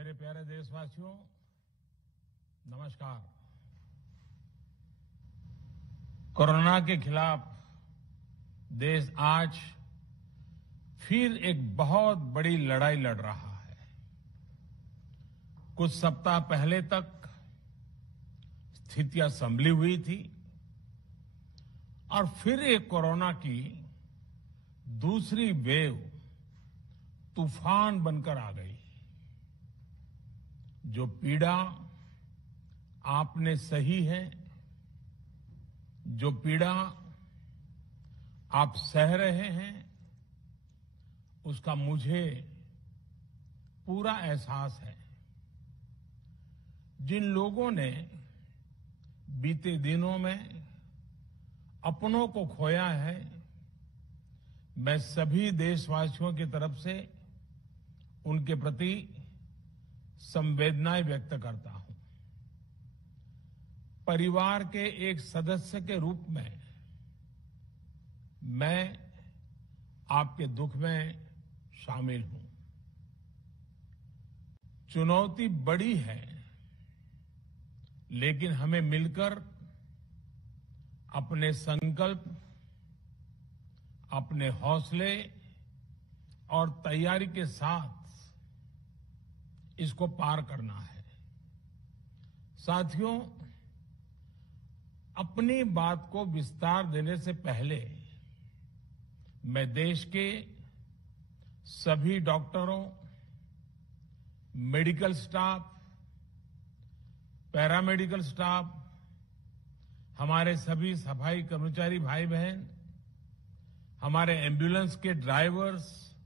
मेरे प्यारे देशवासियों, नमस्कार। कोरोना के खिलाफ देश आज फिर एक बहुत बड़ी लड़ाई लड़ रहा है। कुछ सप्ताह पहले तक स्थितियां संभली हुई थी और फिर एक कोरोना की दूसरी वेव तूफान बनकर आ गई। जो पीड़ा आपने सही है, जो पीड़ा आप सह रहे हैं, उसका मुझे पूरा एहसास है। जिन लोगों ने बीते दिनों में अपनों को खोया है, मैं सभी देशवासियों की तरफ से उनके प्रति संवेदनाएं व्यक्त करता हूं। परिवार के एक सदस्य के रूप में मैं आपके दुख में शामिल हूं। चुनौती बड़ी है, लेकिन हमें मिलकर अपने संकल्प, अपने हौसले और तैयारी के साथ इसको पार करना है। साथियों, अपनी बात को विस्तार देने से पहले मैं देश के सभी डॉक्टरों, मेडिकल स्टाफ, पैरामेडिकल स्टाफ, हमारे सभी सफाई कर्मचारी भाई बहन, हमारे एम्बुलेंस के ड्राइवर्स,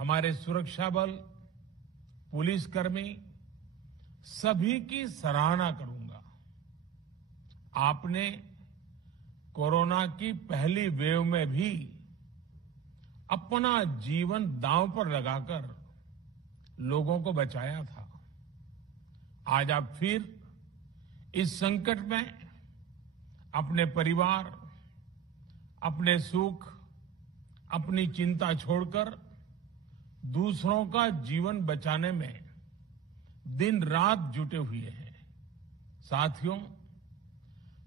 हमारे सुरक्षा बल, पुलिसकर्मी, सभी की सराहना करूंगा। आपने कोरोना की पहली वेव में भी अपना जीवन दांव पर लगाकर लोगों को बचाया था। आज आप फिर इस संकट में अपने परिवार, अपने सुख, अपनी चिंता छोड़कर दूसरों का जीवन बचाने में दिन रात जुटे हुए हैं। साथियों,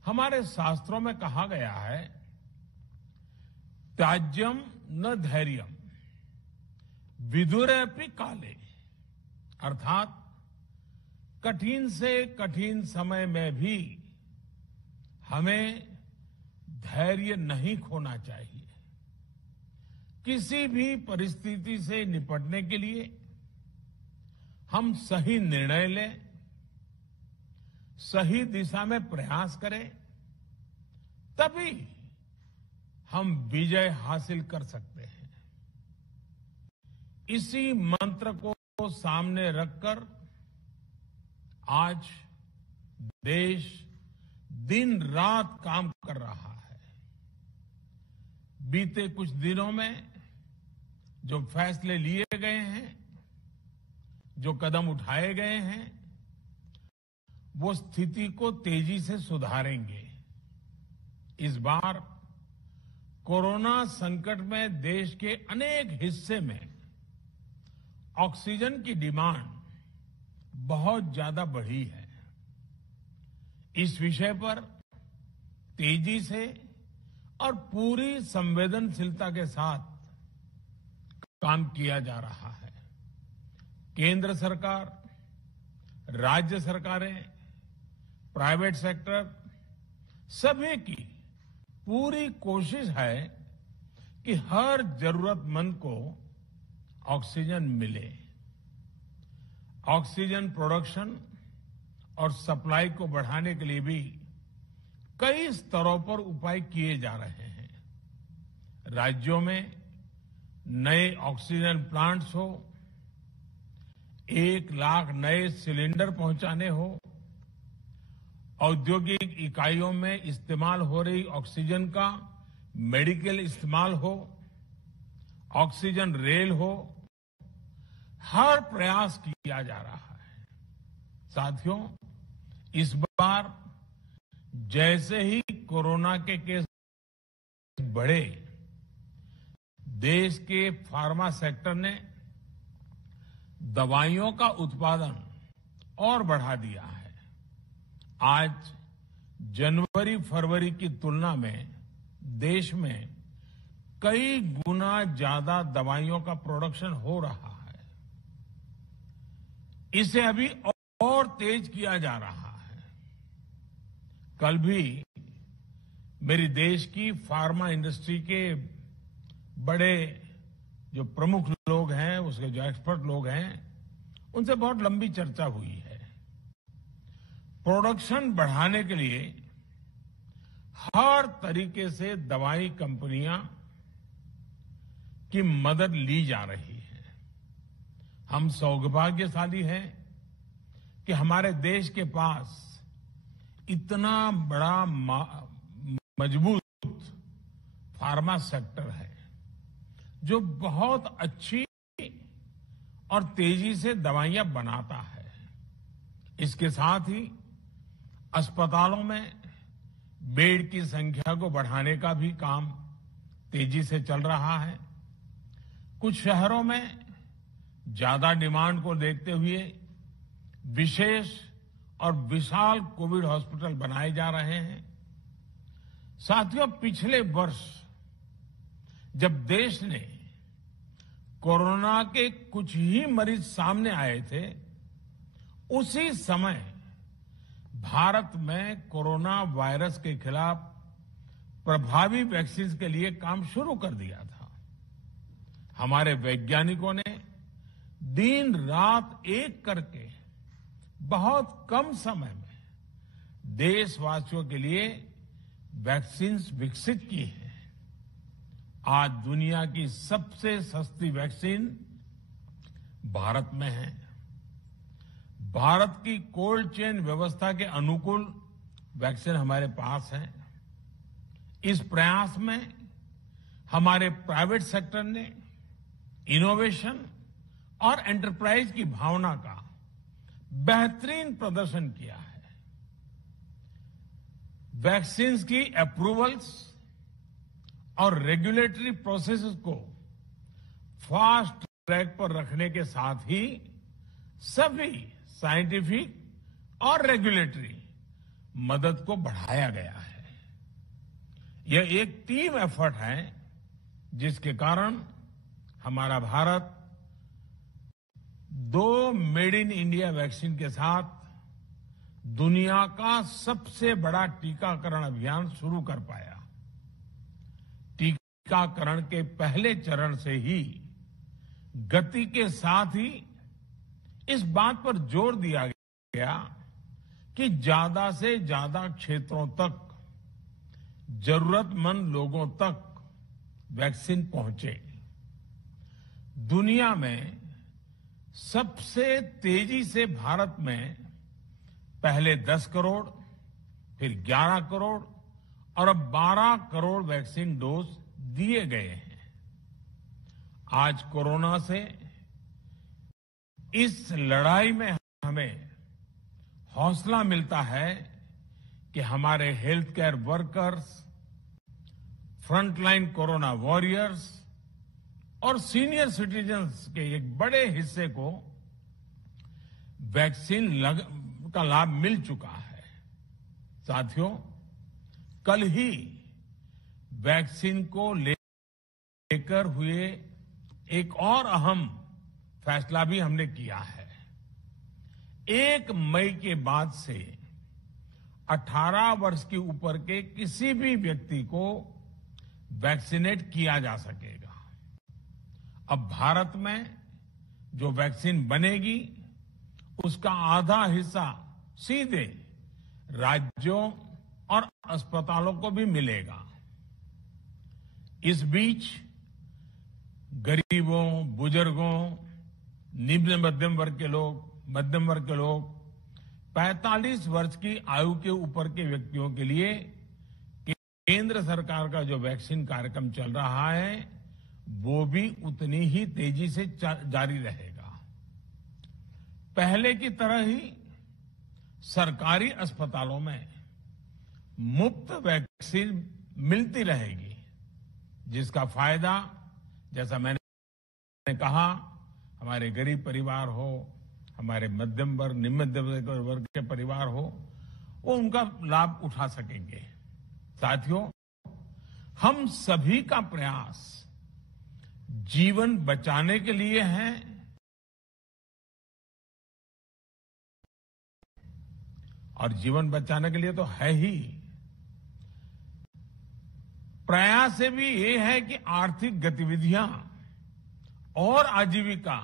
हमारे शास्त्रों में कहा गया है, त्याज्यम न धैर्यम विदुरेऽपि काले, अर्थात कठिन से कठिन समय में भी हमें धैर्य नहीं खोना चाहिए। किसी भी परिस्थिति से निपटने के लिए हम सही निर्णय लें, सही दिशा में प्रयास करें, तभी हम विजय हासिल कर सकते हैं। इसी मंत्र को सामने रखकर आज देश दिन रात काम कर रहा है। बीते कुछ दिनों में जो फैसले लिए गए हैं, जो कदम उठाए गए हैं, वो स्थिति को तेजी से सुधारेंगे। इस बार कोरोना संकट में देश के अनेक हिस्से में ऑक्सीजन की डिमांड बहुत ज्यादा बढ़ी है। इस विषय पर तेजी से और पूरी संवेदनशीलता के साथ काम किया जा रहा है। केंद्र सरकार, राज्य सरकारें, प्राइवेट सेक्टर, सभी की पूरी कोशिश है कि हर जरूरतमंद को ऑक्सीजन मिले। ऑक्सीजन प्रोडक्शन और सप्लाई को बढ़ाने के लिए भी कई स्तरों पर उपाय किए जा रहे हैं। राज्यों में नए ऑक्सीजन प्लांट्स हो, 1 लाख नए सिलेंडर पहुंचाने हो, औद्योगिक इकाइयों में इस्तेमाल हो रही ऑक्सीजन का मेडिकल इस्तेमाल हो, ऑक्सीजन रेल हो, हर प्रयास किया जा रहा है। साथियों, इस बार जैसे ही कोरोना के केस बढ़े, देश के फार्मा सेक्टर ने दवाइयों का उत्पादन और बढ़ा दिया है। आज जनवरी फरवरी की तुलना में देश में कई गुना ज्यादा दवाइयों का प्रोडक्शन हो रहा है। इसे अभी और तेज किया जा रहा है। कल भी मेरी देश की फार्मा इंडस्ट्री के बड़े जो प्रमुख लोग हैं, उसके जो एक्सपर्ट लोग हैं, उनसे बहुत लंबी चर्चा हुई है। प्रोडक्शन बढ़ाने के लिए हर तरीके से दवाई कंपनियां की मदद ली जा रही है। हम सौभाग्यशाली हैं कि हमारे देश के पास इतना बड़ा मजबूत फार्मा सेक्टर है जो बहुत अच्छी और तेजी से दवाइयां बनाता है। इसके साथ ही अस्पतालों में बेड की संख्या को बढ़ाने का भी काम तेजी से चल रहा है। कुछ शहरों में ज्यादा डिमांड को देखते हुए विशेष और विशाल कोविड हॉस्पिटल बनाए जा रहे हैं। साथियों, पिछले वर्ष जब देश ने कोरोना के कुछ ही मरीज सामने आए थे, उसी समय भारत में कोरोना वायरस के खिलाफ प्रभावी वैक्सीन के लिए काम शुरू कर दिया था। हमारे वैज्ञानिकों ने दिन रात एक करके बहुत कम समय में देशवासियों के लिए वैक्सीन विकसित की है। आज दुनिया की सबसे सस्ती वैक्सीन भारत में है। भारत की कोल्ड चेन व्यवस्था के अनुकूल वैक्सीन हमारे पास है। इस प्रयास में हमारे प्राइवेट सेक्टर ने इनोवेशन और एंटरप्राइज की भावना का बेहतरीन प्रदर्शन किया है। वैक्सीन की अप्रूवल्स और रेगुलेटरी प्रोसेसेस को फास्ट ट्रैक पर रखने के साथ ही सभी साइंटिफिक और रेगुलेटरी मदद को बढ़ाया गया है। यह एक टीम एफर्ट है जिसके कारण हमारा Bharat 2 made in India vaccine के साथ दुनिया का सबसे बड़ा टीकाकरण अभियान शुरू कर पाया। टीकाकरण के पहले चरण से ही गति के साथ ही इस बात पर जोर दिया गया कि ज्यादा से ज्यादा क्षेत्रों तक, जरूरतमंद लोगों तक वैक्सीन पहुंचे। दुनिया में सबसे तेजी से भारत में पहले 10 करोड़, फिर 11 करोड़ और अब 12 करोड़ वैक्सीन डोज दिए गए हैं। आज कोरोना से इस लड़ाई में हमें हौसला मिलता है कि हमारे health care workers, frontline corona warriors और सीनियर सिटीजन्स के एक बड़े हिस्से को वैक्सीन का लाभ मिल चुका है। साथियों, कल ही वैक्सीन को लेकर हुए एक और अहम फैसला भी हमने किया है। 1 मई के बाद से 18 वर्ष के ऊपर के किसी भी व्यक्ति को वैक्सीनेट किया जा सकेगा। अब भारत में जो वैक्सीन बनेगी उसका आधा हिस्सा सीधे राज्यों और अस्पतालों को भी मिलेगा। इस बीच गरीबों, बुजुर्गों, निम्न मध्यम वर्ग के लोग 45 वर्ष की आयु के ऊपर के व्यक्तियों के लिए केंद्र सरकार का जो वैक्सीन कार्यक्रम चल रहा है वो भी उतनी ही तेजी से जारी रहेगा। पहले की तरह ही सरकारी अस्पतालों में मुफ्त वैक्सीन मिलती रहेगी, जिसका फायदा, जैसा मैंने कहा, हमारे गरीब परिवार हो, हमारे मध्यम वर्ग, निम्न मध्यम वर्ग के परिवार हो, वो उनका लाभ उठा सकेंगे। साथियों, हम सभी का प्रयास जीवन बचाने के लिए है और जीवन बचाने के लिए तो है ही। प्रयास से भी ये है कि आर्थिक गतिविधियां और आजीविका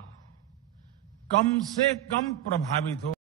कम से कम प्रभावित हो।